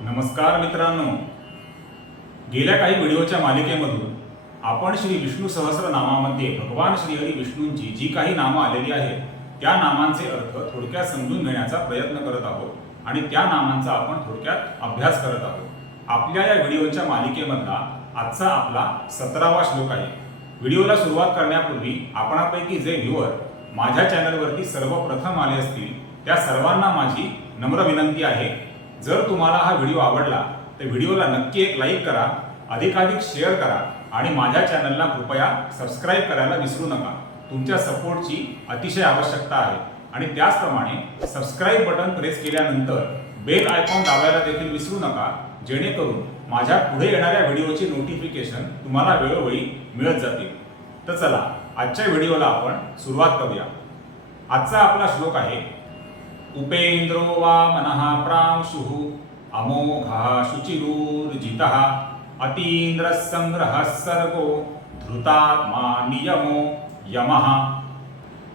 नमस्कार मित्रांनो. गेल्या काही व्हिडिओच्या मालिकेमधून आपण श्री विष्णू सहस्रनामामध्ये भगवान श्रीहरी विष्णूंची जी काही नामं आलेली आहेत त्या नामांचे अर्थ थोडक्यात समजून घेण्याचा प्रयत्न करत आहोत आणि त्या नामांचा आपण थोडक्यात अभ्यास करत आहोत. आपल्या या व्हिडिओच्या मालिकेमधला आजचा आपला सतरावा श्लोक आहे. व्हिडिओला सुरुवात करण्यापूर्वी आपणापैकी जे व्ह्युअर माझ्या चॅनलवरती सर्वप्रथम आले असतील त्या सर्वांना माझी नम्र विनंती आहे जर तुम्हाला हा व्हिडिओ आवडला तर व्हिडिओला नक्की एक लाईक करा अधिकाधिक शेअर करा आणि माझ्या चॅनलला कृपया सबस्क्राईब करायला विसरू नका. तुमच्या सपोर्टची अतिशय आवश्यकता आहे. आणि त्याचप्रमाणे सबस्क्राईब बटन प्रेस केल्यानंतर बेल आयकॉन दाबायला देखील विसरू नका जेणेकरून माझ्या पुढे येणाऱ्या व्हिडिओची नोटिफिकेशन तुम्हाला वेळोवेळी मिळत जातील. तर चला आजच्या व्हिडिओला आपण सुरुवात करूया. आजचा आपला श्लोक आहे उपेंद्रो वा मनः प्रांशुः। अमोघः शुचिरूर्जितः। अतीन्द्रः सङ्ग्रहः सर्वो। धृतात्मा नियमो यमः।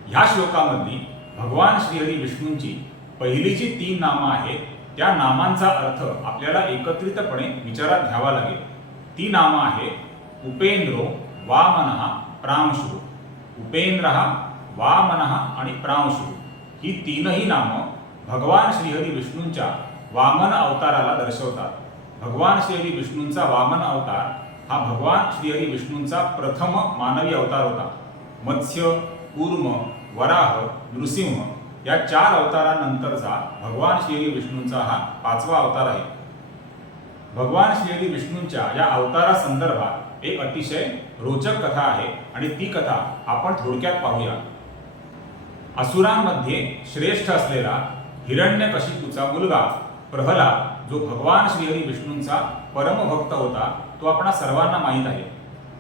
ह्या श्लोकामधली भगवान श्रीहरी विष्णूंची पहिली जी तीन नामं आहेत त्या नामांचा अर्थ आपल्याला एकत्रितपणे विचारात घ्यावा लागेल. ती नामं आहेत उपेंद्रो वामनः प्रांशुः। उपेंद्रः वामनः आणि प्रांशुः। ही तीनही नामं भगवान श्रीहरी विष्णूंच्या वामन अवताराला दर्शवतात. भगवान श्रीहरी विष्णूंचा वामन अवतार हा भगवान श्रीहरी विष्णूंचा प्रथम मानवी अवतार होता. मत्स्य कूर्म वराह नृसिंह या चार अवतारानंतरचा भगवान श्रीहरी विष्णूंचा हा पाचवा अवतार आहे. भगवान श्रीहरी विष्णूंच्या या अवतारासंदर्भात एक अतिशय रोचक कथा आहे आणि ती कथा आपण थोडक्यात पाहूया. असुरांमध्ये श्रेष्ठ असलेला हिरण्यकशिपूचा मुलगा प्रहलाद जो भगवान श्रीहरी विष्णूंचा परमभक्त होता तो आपणा सर्वांना माहीत आहे.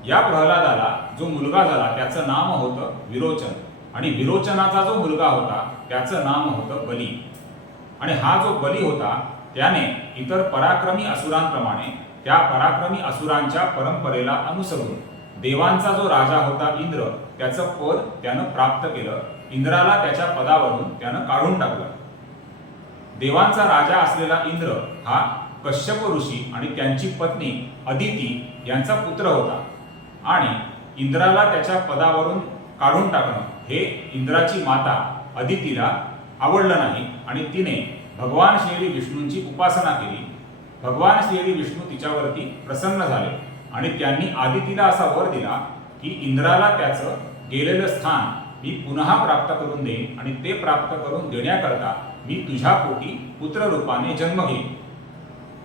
या प्रल्हादाला जो मुलगा झाला त्याचं नाम होतं विरोचन. आणि विरोचनाचा जो मुलगा होता त्याचं नाम होतं बली. आणि हा जो बली होता त्याने इतर पराक्रमी असुरांप्रमाणे त्या पराक्रमी असुरांच्या परंपरेला अनुसरून देवांचा जो राजा होता इंद्र त्याचं पद त्यानं प्राप्त केलं. इंद्राला त्याच्या पदावरून त्यानं काढून टाकलं. देवांचा राजा असलेला इंद्र हा कश्यप ऋषी आणि त्यांची पत्नी अदिती यांचा पुत्र होता. आणि इंद्राला त्याच्या पदावरून काढून टाकणं हे इंद्राची माता अदितीला आवडलं नाही आणि तिने भगवान श्री विष्णूंची उपासना केली. भगवान श्री विष्णू तिच्यावरती प्रसन्न झाले आणि त्यांनी आदितीला असा वर दिला की इंद्राला त्याचं गेलेलं स्थान मी पुन्हा प्राप्त करून देईन आणि ते प्राप्त करून देण्याकरता मी तुझ्या पोटी पुत्ररूपाने जन्म घेईन.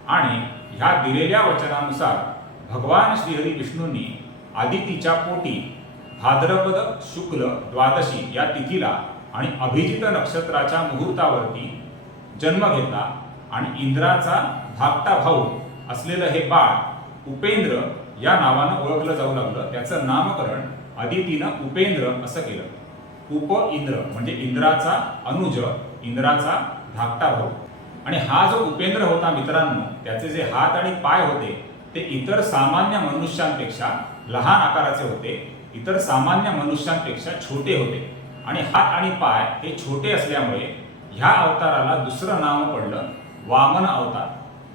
आणि ह्या दिलेल्या वचनानुसार भगवान श्रीहरी विष्णूंनी आदितीच्या पोटी भाद्रपद शुक्ल द्वादशी या तिथीला आणि अभिजित नक्षत्राच्या मुहूर्तावरती जन्म घेतला आणि इंद्राचा धाकटा भाऊ असलेलं हे बाळ उपेंद्र या नावानं ओळखलं जाऊ लागलं. त्याचं नामकरण आदितीनं उपेंद्र असं केलं. उप इंद्र म्हणजे इंद्राचा अनुज इंद्राचा धाकटा भाऊ आणि हा जो उपेंद्र होता मित्रांनो त्याचे जे हात आणि पाय होते ते इतर सामान्य मनुष्यांपेक्षा लहान आकाराचे होते इतर सामान्य मनुष्यांपेक्षा छोटे होते. आणि हात आणि पाय हे छोटे असल्यामुळे ह्या अवताराला दुसरं नाव पडलं वामन अवतार.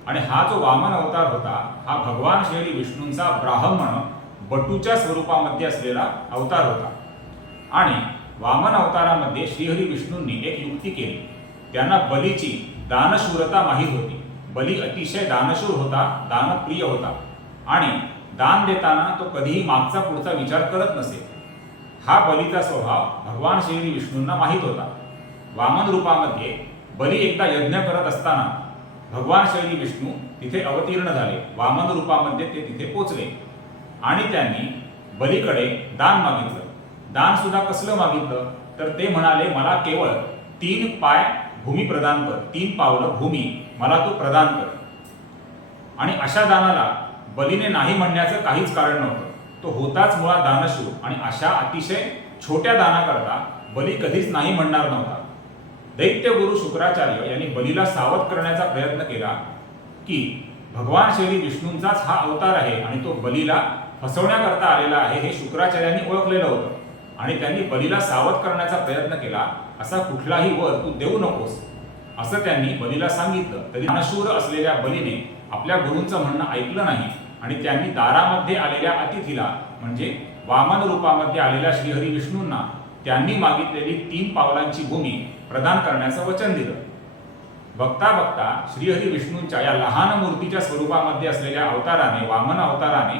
आणि हा जो वामन अवतार होता हा भगवान श्री विष्णूंचा ब्राह्मण बटूच्या स्वरूपामध्ये असलेला अवतार होता. आणि वामन अवतारामध्ये श्रीहरी विष्णूंनी एक युक्ती केली. त्यांना बलीची दानशूरता माहीत होती. बली अतिशय दानशूर होता दानप्रिय होता. आणि दान देताना तो कधीही मागचा पुढचा विचार करत नसे. हा बलीचा स्वभाव भगवान श्री विष्णूंना माहीत होता. वामन रूपामध्ये बली एकदा यज्ञ करत असताना भगवान श्री विष्णू तिथे अवतीर्ण झाले. वामन रूपामध्ये ते तिथे पोचले. आणि त्यांनी बलीकडे दान मागितलं. दान सुद्धा कसलं मागितलं? तर ते म्हणाले मला केवळ तीन पाय भूमी प्रदान कर. तीन पावलं भूमी. मला तू प्रदान कर. आणि अशा दानाला बलीने नाही म्हणण्याचं काहीच कारण नव्हतं. तो होताच मुळात दानशूर. आणि अशा अतिशय छोट्या दानाकरता बली कधीच नाही म्हणणार नव्हता. दैत्य गुरु शुक्राचार्य यांनी बलीला सावध करण्याचा प्रयत्न केला की भगवान श्री विष्णूंचाच हा अवतार आहे आणि तो बलीला फसवण्याकरता आलेला आहे हे शुक्राचार्यांनी ओळखलेलं होतं. आणि त्यांनी बलीला सावध करण्याचा प्रयत्न केला असा कुठलाही वर तू देऊ नकोस. असं त्यांनी बलीला सांगितलं. तरी अनशूर असलेल्या बलीने आपल्या गुरूंचं म्हणणं ऐकलं नाही आणि त्यांनी दारामध्ये आलेल्या अतिथीला म्हणजे वामन रूपामध्ये आलेल्या श्रीहरी विष्णूंना त्यांनी मागितलेली तीन पावलांची भूमी प्रदान करण्याचं वचन दिलं. बघता बघता श्रीहरी विष्णूंच्या या लहान मूर्तीच्या स्वरूपामध्ये असलेल्या अवताराने वामन अवताराने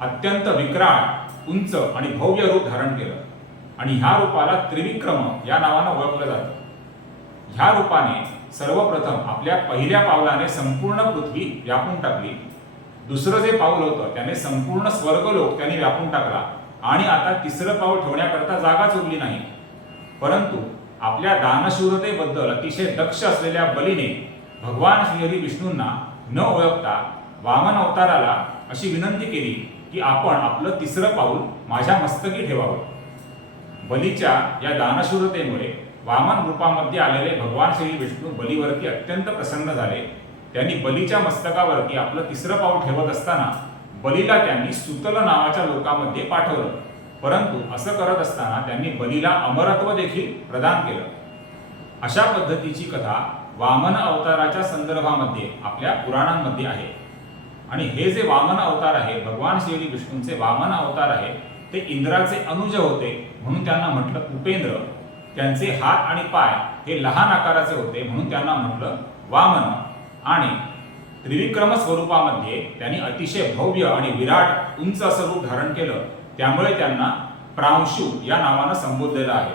अत्यंत विक्राळ उंच आणि भव्य रूप धारण केलं. आणि ह्या रूपाला त्रिविक्रम या नावानं ओळखलं जातं. ह्या रूपाने सर्वप्रथम आपल्या पहिल्या पावलाने संपूर्ण पृथ्वी व्यापून टाकली. दुसरं जे पाऊल होतं त्याने संपूर्ण स्वर्गलोक त्याने व्यापून टाकला. आणि आता तिसरं पाऊल ठेवण्याकरता जागाच उरली नाही. परंतु आपल्या दानशूरतेबद्दल अतिशय दक्ष असलेल्या बलीने भगवान श्रीहरी विष्णूंना न ओळखता वामन अवताराला अशी विनंती केली की आपण आपलं तिसरं पाऊल माझ्या मस्तकी ठेवावं. बलीच्या या दानशूरतेमुळे वामन रूपामध्ये आलेले भगवान श्री विष्णू बलीवरती अत्यंत प्रसन्न झाले. त्यांनी बलीच्या मस्तकावरती आपलं तिसरं पाऊल ठेवत असताना बलीला त्यांनी सुतल नावाच्या लोकामध्ये पाठवलं. परंतु असं करत असताना त्यांनी बलीला अमरत्व देखील प्रदान केलं. अशा पद्धतीची कथा वामन अवताराच्या संदर्भामध्ये आपल्या पुराणांमध्ये आहे. आणि हे जे वामन अवतार आहे भगवान श्री विष्णूंचे वामन अवतार आहे ते इंद्राचे अनुज होते म्हणून त्यांना म्हटलं उपेंद्र. त्यांचे हात आणि पाय हे लहान आकाराचे होते म्हणून त्यांना म्हटलं वामन. आणि त्रिविक्रम स्वरूपामध्ये त्यांनी अतिशय भव्य आणि विराट उंच असं रूप धारण केलं. त्यामुळे त्यांना प्रांशु या नावानं संबोधलेलं आहे.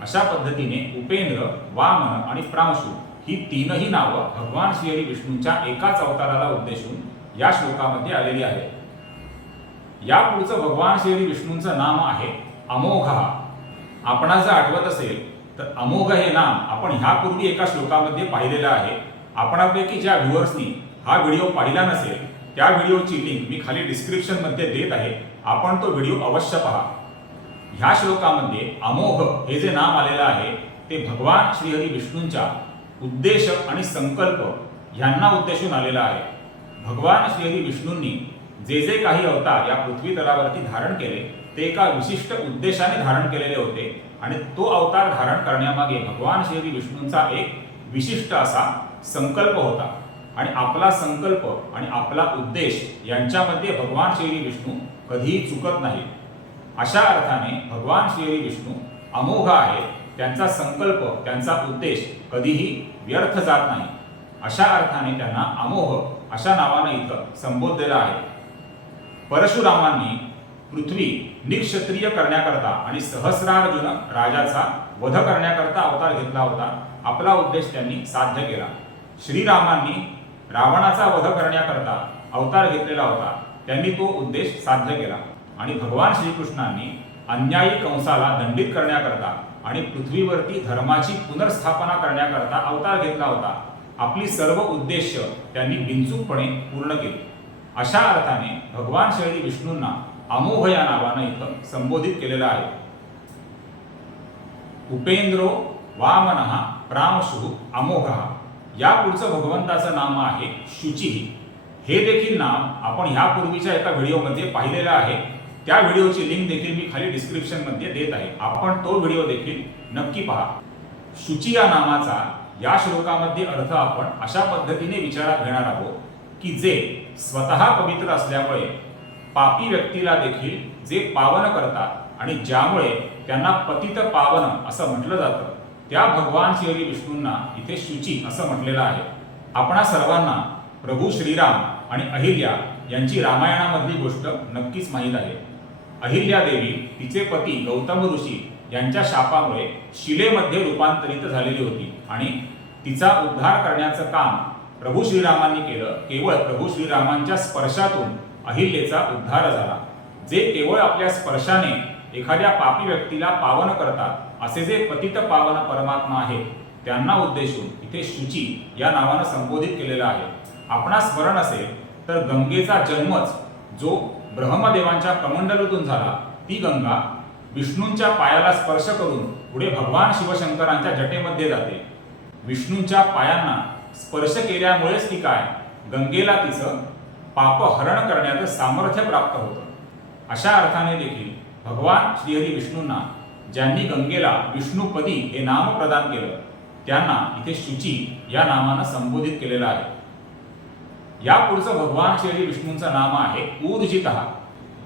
अशा पद्धतीने उपेंद्र वामन आणि प्रांशु ही तीनही नावं भगवान श्रीहरी विष्णूंच्या एकाच अवताराला उद्देशून या श्लोकामध्ये आलेली आहेत. या पुढचं भगवान श्री विष्णूंचं नाम आहे अमोघ. आपणास जर आठवत असेल तर अमोघ हे नाम आपण ह्यापूर्वी एका श्लोकामध्ये पाहिलेलं आहे. आपणापैकी ज्या व्ह्युअर्सनी हा व्हिडिओ पाहिला नसेल त्या व्हिडिओची लिंक मी खाली डिस्क्रिप्शनमध्ये देत आहे. आपण तो व्हिडिओ अवश्य पहा. ह्या श्लोकामध्ये अमोघ हे जे नाम आलेलं आहे ते भगवान श्रीहरी विष्णूंच्या उद्देश आणि संकल्प यांना उद्देशून आलेलं आहे. भगवान श्रीहरी विष्णूंनी जे जे काही अवतार या पृथ्वी तलावरती धारण केले ते एका विशिष्ट उद्देशाने धारण केलेले होते. आणि तो अवतार धारण करण्यामागे भगवान श्री विष्णूंचा एक विशिष्ट असा संकल्प होता. आणि आपला संकल्प आणि आपला उद्देश यांच्यामध्ये भगवान श्री विष्णू कधीही चुकत नाही. अशा अर्थाने भगवान श्री विष्णू अमोघ आहेत. त्यांचा संकल्प त्यांचा उद्देश कधीही व्यर्थ जात नाही. अशा अर्थाने त्यांना अमोह अशा नावाने इथं संबोधलेलं आहे. परशुरामांनी पृथ्वी निक्षत्रिय करण्याकरता आणि सहस्रार्जुन राजाचा वध करण्याकरता अवतार घेतला होता. आपला उद्देश त्यांनी साध्य केला. श्रीरामांनी रावणाचा वध करण्याकरता अवतार घेतलेला होता. त्यांनी तो उद्देश साध्य केला. आणि भगवान श्रीकृष्णांनी अन्यायी कंसाला दंडित करण्याकरता आणि पृथ्वीवरती धर्माची पुनर्स्थापना करण्याकरता अवतार घेतला होता. आपली सर्व उद्देश त्यांनी बिनचूकपणे पूर्ण केली. अशा अर्थाने भगवान श्री विष्णूंना अमोघ या नावानं इथं संबोधित केलेलं आहे. उपेंद्रो वामनः प्रांशु अमोघः. या पुढचं भगवंताचं नाम आहे शुची. हे देखील नाम आपण ह्यापूर्वीच्या एका व्हिडिओमध्ये पाहिलेलं आहे. त्या व्हिडिओची लिंक देखील मी खाली डिस्क्रिप्शनमध्ये देत आहे. आपण तो व्हिडिओ देखील नक्की पहा. शुची या नामाचा या श्लोकामध्ये अर्थ आपण अशा पद्धतीने विचारात घेणार आहोत की जे स्वतः पवित्र असल्यामुळे पापी व्यक्तीला देखील जे पावन करतात आणि ज्यामुळे त्यांना पतित पावन असं म्हटलं जातं त्या भगवान श्री विष्णूंना इथे शुची असं म्हटलेलं आहे. आपणा सर्वांना प्रभू श्रीराम आणि अहिल्या यांची रामायणामधली गोष्ट नक्कीच माहीत आहे. अहिल्या देवी तिचे पती गौतम ऋषी यांच्या शापामुळे शिलेमध्ये रूपांतरित झालेली होती आणि तिचा उद्धार करण्याचं काम प्रभू श्रीरामांनी केलं. केवळ प्रभू श्रीरामांच्या स्पर्शातून अहिल्येचा उद्धार झाला. जे केवळ आपल्या स्पर्शाने एखाद्या पापी व्यक्तीला पावन करतात असे जे पतित पावन परमात्मा आहेत त्यांना उद्देशून इथे शुची या नावानं संबोधित केलेलं आहे. आपणा स्मरण असेल तर गंगेचा जन्मच जो ब्रह्मदेवांच्या कमंडलूतून झाला ती गंगा विष्णूंच्या पायाला स्पर्श करून पुढे भगवान शिवशंकरांच्या जटेमध्ये जाते. विष्णूंच्या पायांना स्पर्श केल्यामुळेच ती काय? गंगेला तिचं पापहरण करण्याचं सामर्थ्य प्राप्त होतं. अशा अर्थाने देखील भगवान श्रीहरी विष्णूंना ज्यांनी गंगेला विष्णुपदी हे नाम प्रदान केलं त्यांना इथे शुची या नामानं संबोधित केलेलं आहे. या पुढचं भगवान श्रीहरी विष्णूंचं नाम आहे ऊर्जित.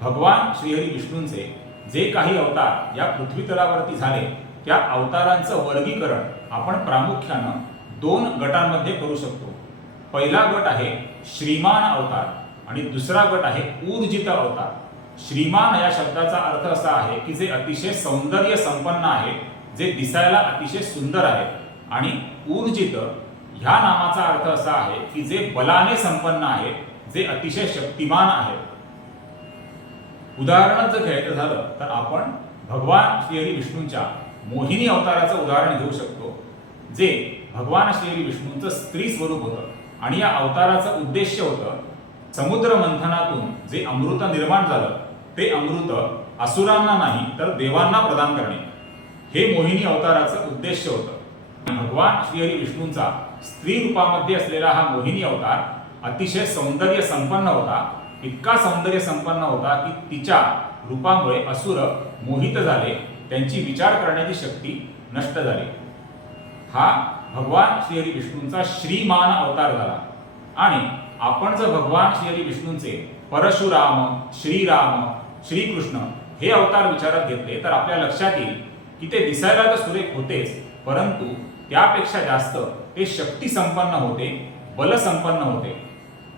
भगवान श्रीहरी विष्णूंचे जे काही अवतार या पृथ्वीतलावरती झाले त्या अवतारांचं वर्गीकरण आपण प्रामुख्यानं दोन गटांमध्ये करू शकतो. पहिला गट आहे श्रीमान अवतार आणि दुसरा गट आहे ऊर्जित अवतार. श्रीमान या शब्दाचा अर्थ असा आहे की जे अतिशय सौंदर्य संपन्न आहे जे दिसायला अतिशय सुंदर आहे आणि ऊर्जित ह्या नामाचा अर्थ असा आहे की जे बलाने संपन्न आहे जे अतिशय शक्तिमान आहे. उदाहरणच जर घ्यायचं झालं तर आपण भगवान श्रीहरी विष्णूंच्या मोहिनी अवताराचं उदाहरण घेऊ शकतो जे भगवान श्रीहरी विष्णूंचं स्त्री स्वरूप होतं. आणि या अवताराचं उद्देश होतं समुद्र मंथनातून जे अमृत निर्माण झालं ते अमृत असुरांना नाही तर देवांना प्रदान करणे. हे मोहिनी अवताराचं उद्देश होतं. भगवान श्रीहरी विष्णूंचा स्त्री रूपामध्ये असलेला हा मोहिनी अवतार अतिशय सौंदर्य संपन्न होता. इतका सौंदर्य संपन्न होता की तिच्या रूपामुळे असुर मोहित झाले त्यांची विचार करण्याची शक्ती नष्ट झाली. हा भगवान श्रीहरी विष्णूंचा श्रीमान अवतार झाला. आणि आपण जर भगवान श्रीहरी विष्णूंचे परशुराम श्रीराम श्रीकृष्ण हे अवतार विचारात घेतले तर आपल्या लक्षात येईल की ते दिसायला तर सुरेख होतेच परंतु त्यापेक्षा जास्त ते शक्ती संपन्न होते बलसंपन्न होते.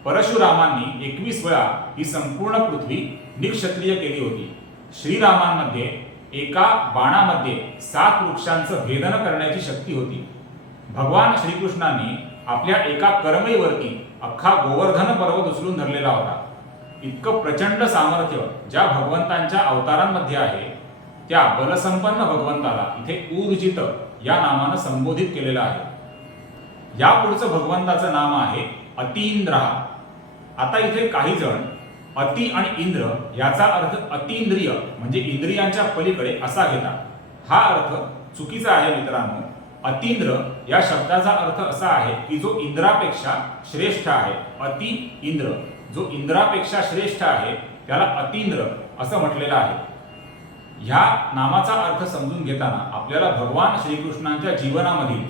परशुरामांनी एकवीस वेळा ही संपूर्ण पृथ्वी निक्षत्रिय केली होती. श्रीरामांमध्ये एका बाणामध्ये सात वृक्षांचं भेदन करण्याची शक्ती होती. भगवान श्रीकृष्णांनी आपल्या एका करमळीवरती अख्खा गोवर्धन पर्वत उचलून धरलेला होता. इतकं प्रचंड सामर्थ्य ज्या भगवंतांच्या अवतारांमध्ये आहे त्या बलसंपन्न भगवंताला इथे ऊर्जित या नामानं संबोधित केलेलं आहे. या पुढचं भगवंताचं नाम आहे अतिंद्रहा. आता इथे काही जण अति आणि इंद्र याचा अर्थ अतिंद्रिय म्हणजे इंद्रियांच्या पलीकडे असा घेतात. हा अर्थ चुकीचा आहे मित्रांनो. अतींद्र या शब्दाचा अर्थ असा आहे की जो इंद्रापेक्षा श्रेष्ठ आहे. अति इंद्र. जो इंद्रापेक्षा श्रेष्ठ आहे त्याला अतींद्र असं म्हटलेलं आहे. ह्या नामाचा अर्थ समजून घेताना आपल्याला भगवान श्रीकृष्णांच्या जीवनामधील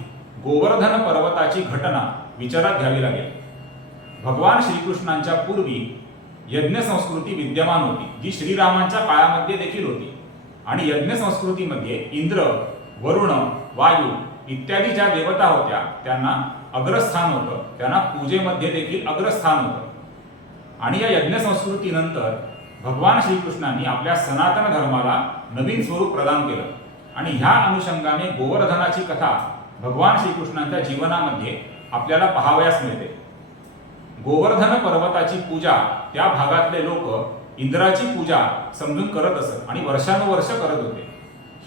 गोवर्धन पर्वताची घटना विचारात घ्यावी लागेल. भगवान श्रीकृष्णांच्या पूर्वी यज्ञ संस्कृती विद्यमान होती जी श्रीरामांच्या काळामध्ये देखील होती. आणि यज्ञ संस्कृतीमध्ये इंद्र वरुण वायू इत्यादी ज्या देवता होत्या त्यांना अग्रस्थान होतं. त्यांना पूजेमध्ये देखील अग्रस्थान होतं. आणि या यज्ञ संस्कृतीनंतर भगवान श्रीकृष्णांनी आपल्या सनातन धर्माला नवीन स्वरूप प्रदान केलं. आणि ह्या अनुषंगाने गोवर्धनाची कथा भगवान श्रीकृष्णांच्या जीवनामध्ये आपल्याला पाहावयास मिळते. गोवर्धन पर्वताची पूजा त्या भागातले लोक इंद्राची पूजा समजून करत असत आणि वर्षानुवर्ष करत होते.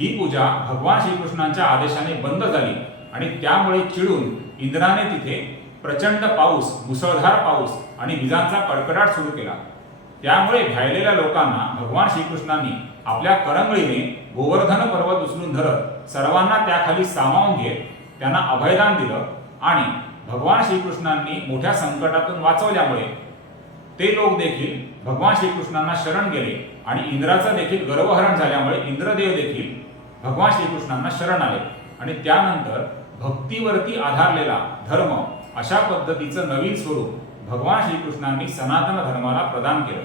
ही पूजा भगवान श्रीकृष्णांच्या आदेशाने बंद झाली आणि त्यामुळे चिडून इंद्राने तिथे प्रचंड पाऊस मुसळधार पाऊस आणि विजांचा कडकडाट सुरू केला. त्यामुळे भ्यायलेल्या लोकांना भगवान श्रीकृष्णांनी आपल्या करंगळीने गोवर्धन पर्वत उचलून धरत सर्वांना त्याखाली सामावून घेत त्यांना अभयदान दिलं आणि भगवान श्रीकृष्णांनी मोठ्या संकटातून वाचवल्यामुळे ते लोक देखील भगवान श्रीकृष्णांना शरण गेले आणि इंद्राचं देखील गर्वहरण झाल्यामुळे इंद्रदेव देखील भगवान श्रीकृष्णांना शरण आले. आणि त्यानंतर भक्तीवरती आधारलेला धर्म अशा पद्धतीचं नवीन स्वरूप भगवान श्रीकृष्णांनी सनातन धर्माला प्रदान केलं.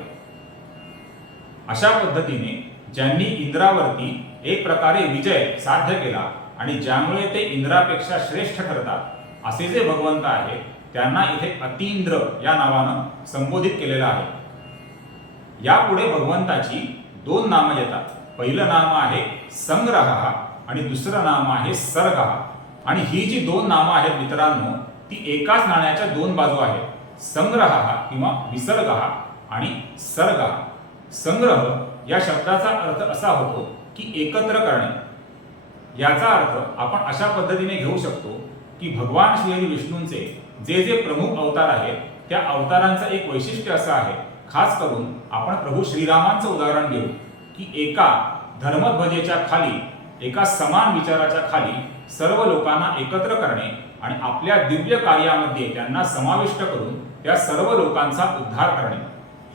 अशा पद्धतीने ज्यांनी इंद्रावरती एक प्रकारे विजय साध्य केला आणि ज्यामुळे ते इंद्रापेक्षा श्रेष्ठ ठरतात असे जे भगवंत आहेत त्यांना इथे अतिंद्र या नावानं संबोधित केलेलं आहे. यापुढे भगवंताची दोन नामं येतात. पहिलं नाम आहे संग्रह आणि दुसरं नाम आहे सर्ग. आणि ही जी दोन नामं आहेत मित्रांनो ती एकाच नाण्याच्या दोन बाजू आहेत. संग्रह किंवा विसर्ग आणि सर्ग. संग्रह या शब्दाचा अर्थ असा होतो की एकत्र करणे. याचा अर्थ आपण अशा पद्धतीने घेऊ शकतो की भगवान श्रीहरी विष्णूंचे जे जे प्रमुख अवतार आहेत त्या अवतारांचं एक वैशिष्ट्य असं आहे. खास करून आपण प्रभू श्रीरामांचं उदाहरण घेऊ. की एका धर्मध्वजेच्या खाली एका समान विचाराच्या खाली सर्व लोकांना एकत्र करणे आणि आपल्या दिव्य कार्यामध्ये त्यांना समाविष्ट करून त्या सर्व लोकांचा उद्धार करणे.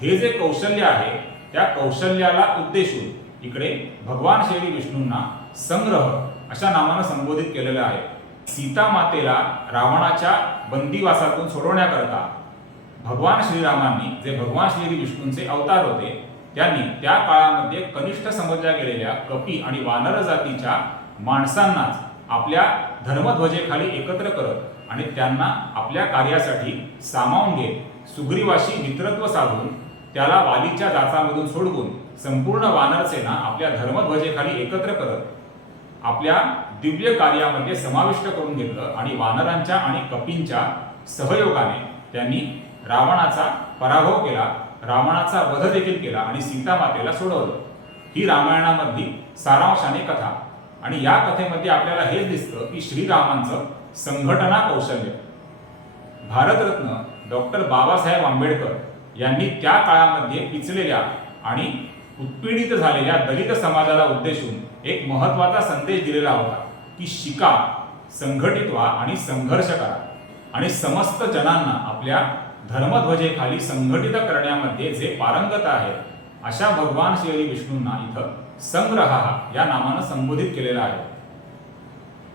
हे जे कौशल्य आहे त्या कौशल्याला उद्देशून इकडे भगवान श्री विष्णूंना संग्रह अशा नावानं संबोधित केलेलं आहे. सीता मातेला रावणाच्या बंदिवासातून सोडवण्याकरता भगवान श्रीरामांनी जे भगवान श्री विष्णूंचे अवतार होते त्यांनी त्या काळामध्ये कनिष्ठ समजल्या गेलेल्या कपी आणि वानर जातीच्या माणसांनाच आपल्या धर्मध्वजेखाली एकत्र करत आणि त्यांना आपल्या कार्यासाठी सामावून घेत सुग्रीवाशी मित्रत्व साधून त्याला वालीच्या जाचामधून सोडवून संपूर्ण वानर सेना आपल्या धर्मध्वजेखाली एकत्र करत आपल्या दिव्य कार्यामध्ये समाविष्ट करून घेतलं आणि वानरांच्या आणि कपींच्या सहयोगाने त्यांनी रावणाचा पराभव केला. रावणाचा वध देखील केला आणि सीतामातेला सोडवलं. ही रामायणामधली सारांशाने कथा. आणि या कथेमध्ये आपल्याला हे दिसतं की श्रीरामांचं संघटना कौशल्य. भारतरत्न डॉक्टर बाबासाहेब आंबेडकर यांनी त्या काळामध्ये पिचलेल्या आणि उत्पीडित झालेल्या दलित समाजाला उद्देशून एक महत्त्वाचा संदेश दिलेला होता की शिका संघटित व्हा आणि संघर्ष करा. आणि समस्त जनांना आपल्या धर्मध्वजेखाली संघटित करण्यामध्ये जे पारंगत आहेत अशा भगवान श्री विष्णूंना इथं संग्रहा या नामानं संबोधित केलेलं आहे.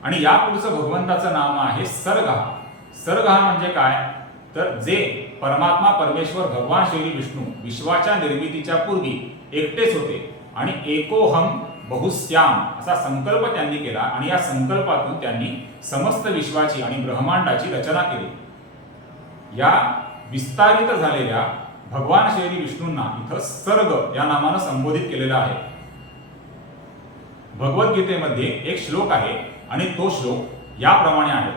आणि या पुढचं भगवंताचं नाम आहे सर्गहा सर्गहा म्हणजे काय? तर जे परमात्मा परमेश्वर भगवान श्री विष्णू विश्वाच्या निर्मितीच्या पूर्वी एकटेच होते आणि एकोहम बहुश्याम असा संकल्प त्यांनी केला आणि या संकल्पातून त्यांनी समस्त विश्वाची आणि ब्रह्मांडाची रचना केली. या विस्तारित झालेल्या भगवान श्री विष्णूंना इथं सर्ग या नामानं संबोधित केलेलं आहे. भगवद्गीतेमध्ये एक श्लोक आहे आणि तो श्लोक याप्रमाणे आहे.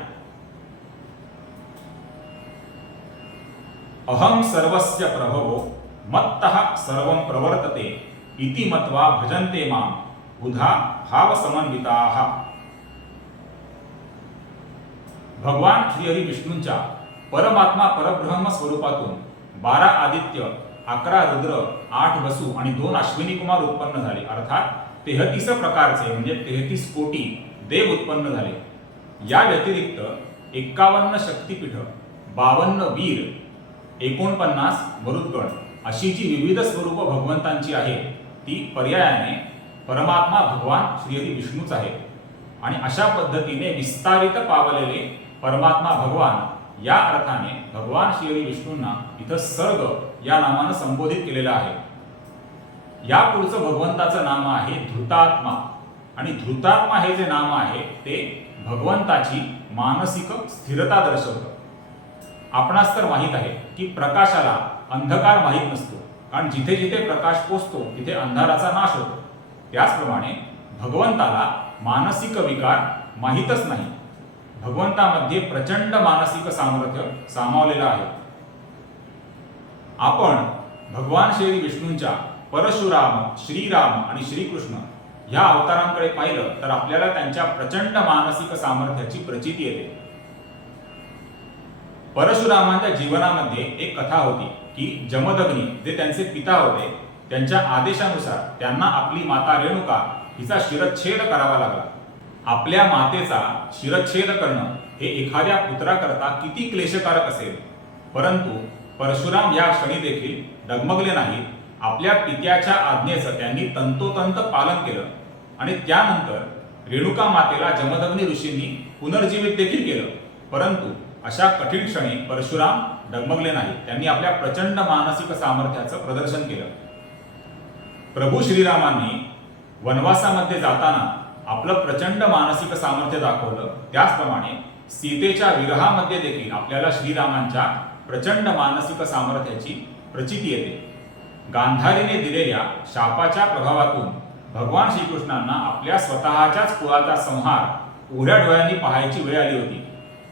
अहम सर्वस्य प्रभवो मत्तः सर्वं प्रवर्तते इति मत्वा भजन्ते मां भाव समन्विता भगवान श्रीहरी विष्णूंच्या परमात्मा परब्रह्म स्वरूपातून बारा आदित्य अकरा रुद्र आठ वसू आणि दोन अश्विनी कुमार उत्पन्न झाले. अर्थात तेहतीस प्रकारचे म्हणजे तेहतीस कोटी देव उत्पन्न झाले. या व्यतिरिक्त एक्कावन्न शक्तिपीठ बावन्न वीर एकोणपन्नास मरुद्गण अशी जी विविध स्वरूप भगवंतांची आहे ती पर्यायाने परमात्मा भगवान श्रीहरी विष्णूच आहे आणि अशा पद्धतीने विस्तारित पावलेले परमात्मा भगवान या अर्थाने भगवान श्री विष्णूंना इथं सर्ग या नामानं संबोधित केलेलं आहे. या पुढचं भगवंताचं नाम आहे धृतात्मा. आणि धृतात्मा हे जे नाम आहे ते भगवंताची मानसिक स्थिरता दर्शवतं. आपणास तर माहीत आहे की प्रकाशाला अंधकार माहीत नसतो. कारण जिथे जिथे प्रकाश पोचतो तिथे अंधाराचा नाश होतो. त्याचप्रमाणे भगवंताला मानसिक विकार माहीतच नाही. भगवंतामध्ये प्रचंड मानसिक सामर्थ्य सामावलेलं आहे. आपण भगवान श्री विष्णूंच्या परशुराम श्रीराम आणि श्रीकृष्ण ह्या अवतारांकडे पाहिलं तर आपल्याला त्यांच्या प्रचंड मानसिक सामर्थ्याची प्रचिती येते. परशुरामांच्या जीवनामध्ये एक कथा होती की जमदग्नी जे त्यांचे पिता होते त्यांच्या आदेशानुसार त्यांना आपली माता रेणुका हिचा शिरच्छेद करावा लागला. आपल्या मातेचा शिरच्छेद करणं हे एखाद्या पुत्राकरता किती क्लेशकारक असेल. परंतु परशुराम या क्षणी देखील डगमगले नाहीत. आपल्या पित्याच्या आज्ञेचं त्यांनी तंतोतंत पालन केलं. आणि त्यानंतर रेणुका मातेला जमदग्नी ऋषींनी पुनर्जीवित देखील केलं. परंतु अशा कठीण क्षणी परशुराम डगमगले नाहीत. त्यांनी आपल्या प्रचंड मानसिक सामर्थ्याचं प्रदर्शन केलं. प्रभू श्रीरामांनी वनवासामध्ये जाताना आपलं प्रचंड मानसिक सामर्थ्य दाखवलं. त्याचप्रमाणे सीतेच्या विरहामध्ये देखील आपल्याला श्रीरामांच्या प्रचंड मानसिक सामर्थ्याची प्रचिती येते. गांधारीने दिलेल्या शापाच्या प्रभावातून भगवान श्रीकृष्णांना आपल्या स्वतःच्याच कुळाचा संहार उघड्या डोळ्यांनी पाहायची वेळ आली होती.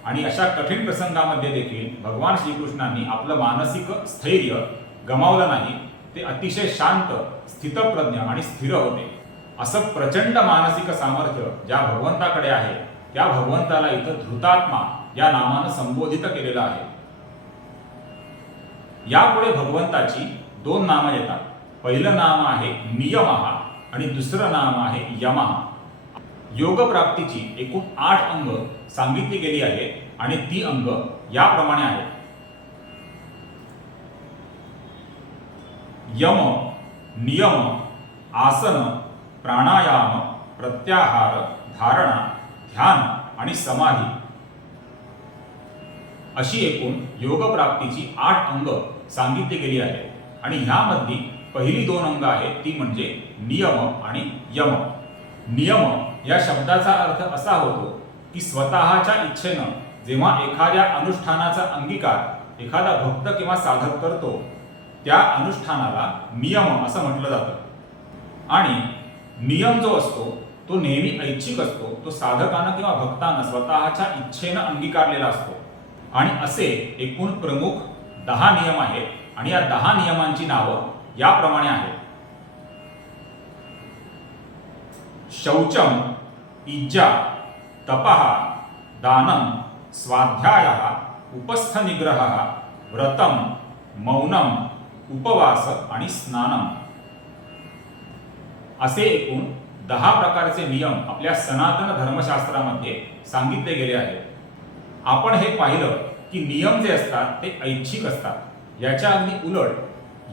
आणि अशा कठीण प्रसंगामध्ये देखील भगवान श्रीकृष्णांनी आपलं मानसिक स्थैर्य गमावलं नाही. ते अतिशय शांत स्थितप्रज्ञ आणि स्थिर होते. असं प्रचंड मानसिक सामर्थ्य ज्या भगवंताकडे आहे त्या भगवंताला इथं धृतात्मा या नामानं संबोधित केलेलं आहे. यापुढे भगवंताची दोन नामं येतात. पहिलं नाम आहे नियमहा आणि दुसरं नाम आहे यमहा. योग प्राप्तीची एकूण आठ अंग सांगितली गेली आहेत आणि ती अंग याप्रमाणे आहेत. यम नियम आसन प्राणायाम प्रत्याहार धारणा ध्यान आणि समाधी. अशी एकूण योगप्राप्तीची आठ अंग सांगितली गेली आहेत. आणि ह्यामधली पहिली दोन अंग आहेत ती म्हणजे नियम आणि यम. नियम या शब्दाचा अर्थ असा होतो की स्वतःच्या इच्छेनं जेव्हा एखाद्या अनुष्ठानाचा अंगीकार एखादा भक्त किंवा साधक करतो त्या अनुष्ठानाला नियम असं म्हटलं जातं. आणि नियम जो असतो तो नेहमी ऐच्छिक असतो. तो साधकानं किंवा भक्तानं स्वतःच्या इच्छेनं अंगीकारलेला असतो. आणि असे एकूण प्रमुख दहा नियम आहेत आणि या दहा नियमांची नावं याप्रमाणे आहेत. शौचम इज्जा तपः दानं स्वाध्यायः उपस्थनिग्रहः व्रतम मौनम उपवास आणि स्नानम असे एकूण दहा प्रकारचे नियम आपल्या सनातन धर्मशास्त्रामध्ये सांगितले गेले आहेत. आपण हे पाहिलं की नियम जे असतात ते ऐच्छिक असतात. याच्या अगदी उलट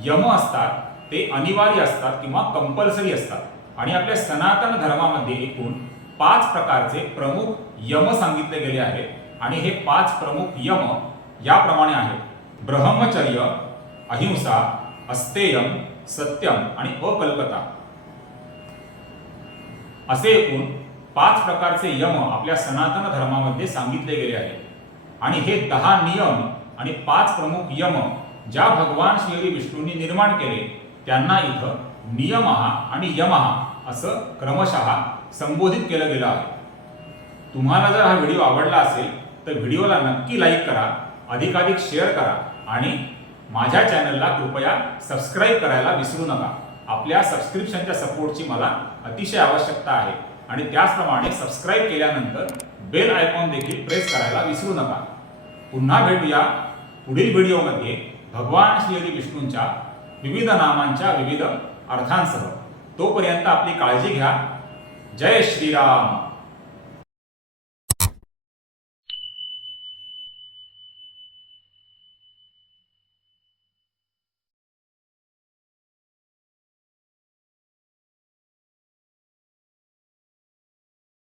यम असतात ते अनिवार्य असतात किंवा कंपल्सरी असतात. आणि आपल्या सनातन धर्मामध्ये एकूण पाच प्रकारचे प्रमुख यम सांगितले गेले आहेत. आणि हे पाच प्रमुख यम याप्रमाणे आहेत. ब्रह्मचर्य अहिंसा अस्तेयम सत्यम आणि अकल्पता. असे एकूण पाच प्रकारचे यम आपल्या सनातन धर्मामध्ये सांगितले गेले आहेत. आणि हे दहा नियम आणि पाच प्रमुख यम ज्या भगवान श्री विष्णूंनी निर्माण केले त्यांना इथं नियमहा आणि यमहा असं क्रमशः संबोधित केलं गेलं आहे. तुम्हाला जर हा व्हिडिओ आवडला असेल तर व्हिडिओला नक्की लाईक करा अधिकाधिक शेअर करा आणि माझ्या चॅनलला कृपया सबस्क्राईब करायला विसरू नका. आपल्या सबस्क्रिप्शनच्या सपोर्टची मला अतिशय आवश्यकता आहे. आणि त्याचप्रमाणे सबस्क्राईब केल्यानंतर बेल आयकॉन देखील प्रेस करायला विसरू नका. पुन्हा भेटूया पुढील व्हिडिओमध्ये. भगवान श्री विष्णूंच्या विविध नामांच्या विविध अर्थांसह. तोपर्यंत आपली काळजी घ्या. जय श्रीराम.